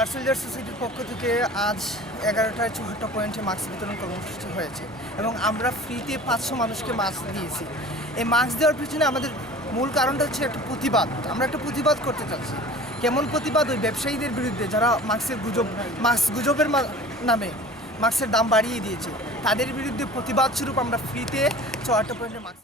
Blood soldier সোসাইটির পক্ষ থেকে আজ 11টায় 74টা পয়েন্টে মাস্ক বিতরণ কর্মসূচি হয়েছে এবং আমরা ফ্রিতে 500 মানুষকে মাস্ক দিয়েছি। এই মাস্ক দেওয়ার পিছনে আমাদের মূল কারণটা হচ্ছে একটা প্রতিবাদ। আমরা একটা প্রতিবাদ করতে চাচ্ছি। কেমন প্রতিবাদ? ওই ব্যবসায়ীদের বিরুদ্ধে যারা মাস্ক গুজবের নামে মাস্কের দাম বাড়িয়ে দিয়েছে, তাদের বিরুদ্ধে প্রতিবাদ স্বরূপ আমরা ফ্রিতে 74টা পয়েন্টে মাস্ক।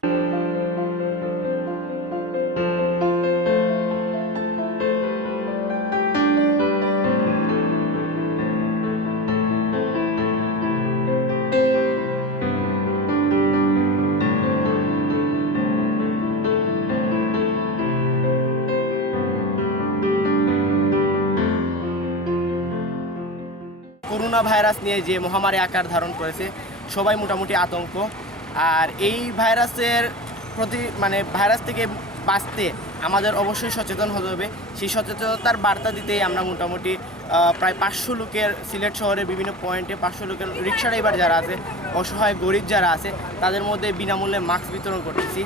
করোনা ভাইরাস নিয়ে যে মহামারী আকার ধারণ করেছে, সবাই মোটামুটি আতঙ্ক। আর এই ভাইরাসের ভাইরাস থেকে বাঁচতে আমাদের অবশ্যই সচেতন হতে হবে। সেই সচেতনতার বার্তা দিতেই আমরা মোটামুটি প্রায় 500 লোকের সিলেট শহরের বিভিন্ন পয়েন্টে 500 লোকের রিক্সা ড্রাইভার যারা আছে, অসহায় গরিব যারা আছে, তাদের মধ্যে বিনামূল্যে মাস্ক বিতরণ করতেছি।